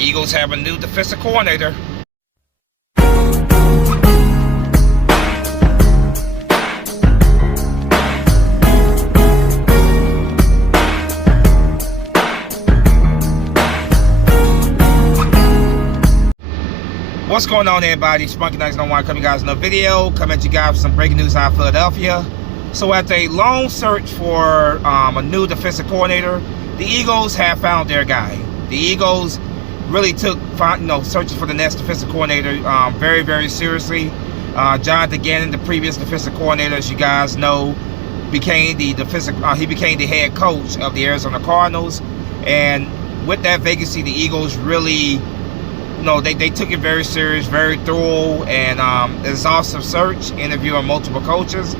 Eagles have a new defensive coordinator. What's going on, everybody? Spunky Nights don't want to come you guys another video. Come at you guys with some breaking news out of Philadelphia. So after a long search for a new defensive coordinator, the Eagles have found their guy. The Eagles really took searching for the next defensive coordinator very, very seriously. John Gannon, the previous defensive coordinator, as you guys know, became the head coach of the Arizona Cardinals. And with that vacancy, the Eagles really, they took it very serious, very thorough, and exhaustive search, interviewing multiple coaches.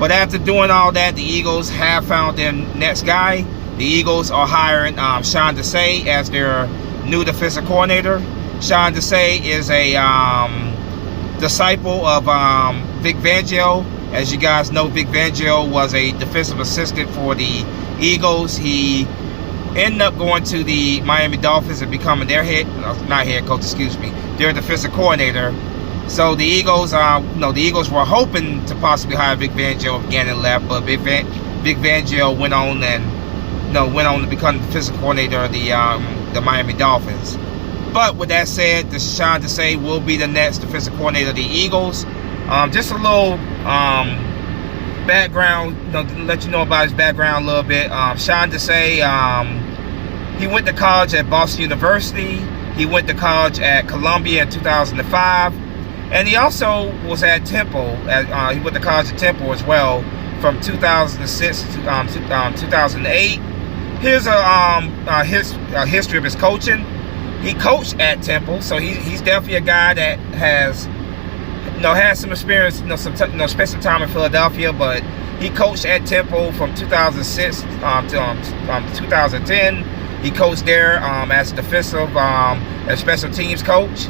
But after doing all that, the Eagles have found their next guy. The Eagles are hiring Sean Desai as their new defensive coordinator. Sean Desai is a disciple of Vic Fangio. As you guys know, Vic Fangio was a defensive assistant for the Eagles. He ended up going to the Miami Dolphins and becoming their their defensive coordinator. So the Eagles, the Eagles were hoping to possibly hire Vic Fangio if Gannon left, but Vic Fangio went on to become the defensive coordinator of the Miami Dolphins. But with that said, the Sean Desai will be the next defensive coordinator of the Eagles. Just a little background, to let you know about his background a little bit. Sean Desai, he went to college at Boston University. He went to college at Columbia in 2005. And he also was at Temple. He went to college at Temple as well from 2006 to 2008. Here's his history of his coaching. He coached at Temple, so he's definitely a guy that has some experience, spent some time in Philadelphia, but he coached at Temple from 2006 to 2010. He coached there as a defensive and special teams coach.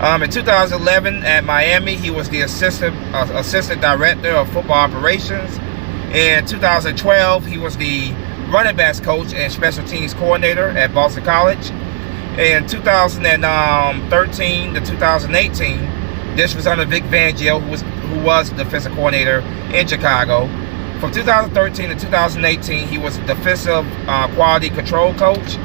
In 2011 at Miami, he was the assistant director of football operations. In 2012, he was the running backs coach and special teams coordinator at Boston College. In 2013 to 2018, this was under Vic Fangio, who was the defensive coordinator in Chicago. From 2013 to 2018, he was a defensive quality control coach.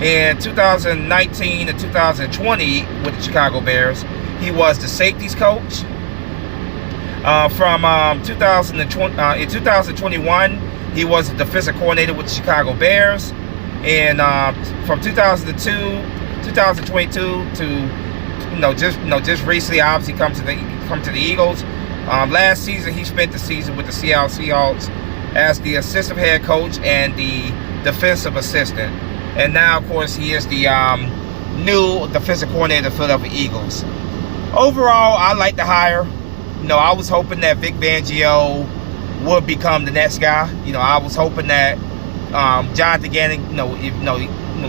In 2019 to 2020 with the Chicago Bears, he was the safeties coach. From 2021, he was the defensive coordinator with the Chicago Bears. And from 2022 to just recently, obviously come to the Eagles. Last season, he spent the season with the Seattle Seahawks as the assistant head coach and the defensive assistant. And now, of course, he is the new defensive coordinator of the Philadelphia Eagles. Overall, I like the hire. I was hoping that Vic Fangio would become the next guy. I was hoping that John Gannon,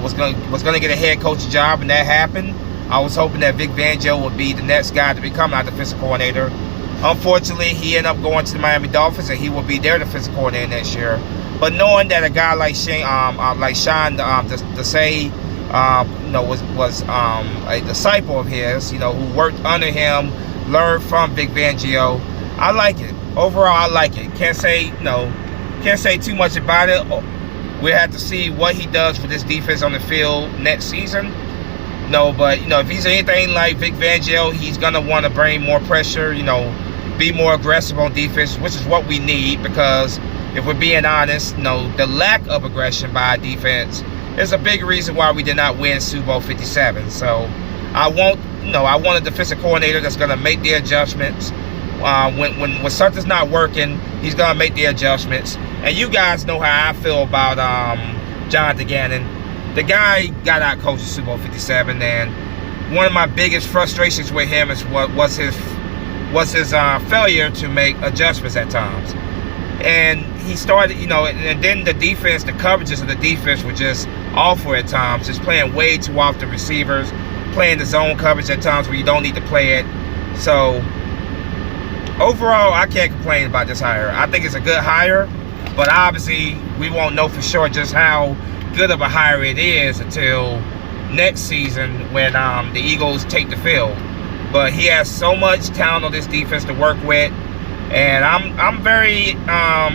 was going to get a head coaching job, and that happened. I was hoping that Vic Fangio would be the next guy to become our defensive coordinator. Unfortunately, he ended up going to the Miami Dolphins, and he will be their defensive coordinator next year. But knowing that a guy like Sean Desai, was a disciple of his, who worked under him, learned from Vic Fangio, I like it. Overall, I like it. Can't say too much about it. We have to see what he does with this defense on the field next season. But if he's anything like Vic Fangio, he's gonna want to bring more pressure. Be more aggressive on defense, which is what we need, because if we're being honest, the lack of aggression by our defense is a big reason why we did not win Super Bowl 57. So I want a defensive coordinator that's going to make the adjustments. When something's not working, he's going to make the adjustments. And you guys know how I feel about John Gannon. The guy got out coached Super Bowl 57, and one of my biggest frustrations with him was his failure to make adjustments at times. And he started, and then the defense, the coverages of the defense were just awful at times, just playing way too often receivers, playing the zone coverage at times where you don't need to play it. So overall, I can't complain about this hire. I think it's a good hire, but obviously we won't know for sure just how good of a hire it is until next season when the Eagles take the field. But he has so much talent on this defense to work with, and I'm very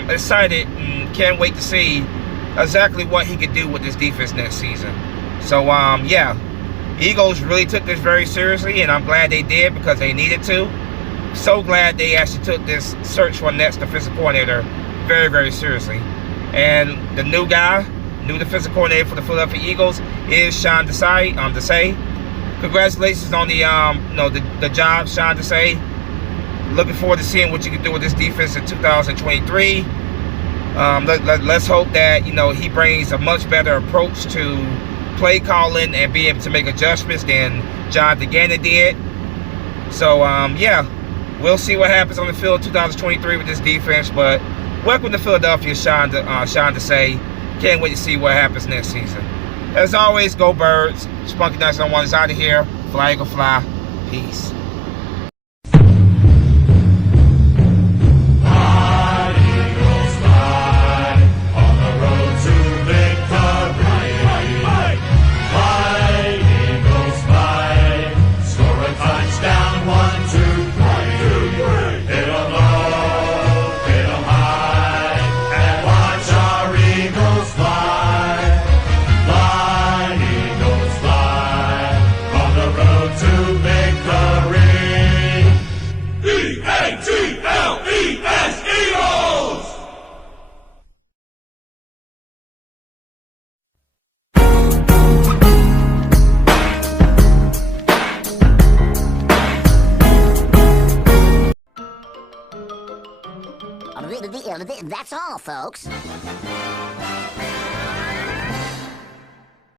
excited and can't wait to see exactly what he could do with this defense next season. So yeah, Eagles really took this very seriously, and I'm glad they did because they needed to. So glad they actually took this search for next defensive coordinator very, very seriously. And the new defensive coordinator for the Philadelphia Eagles is Sean Desai. Congratulations on the job, Sean Desai. Looking forward to seeing what you can do with this defense in 2023. Let's hope that he brings a much better approach to play calling and be able to make adjustments than John DeGannon did. So yeah, we'll see what happens on the field 2023 with this defense. But welcome to Philadelphia, Sean Desai. Can't wait to see what happens next season. As always, go Birds. Spunky 901 is out of here. Fly, Eagle, fly. Peace. That's all, folks.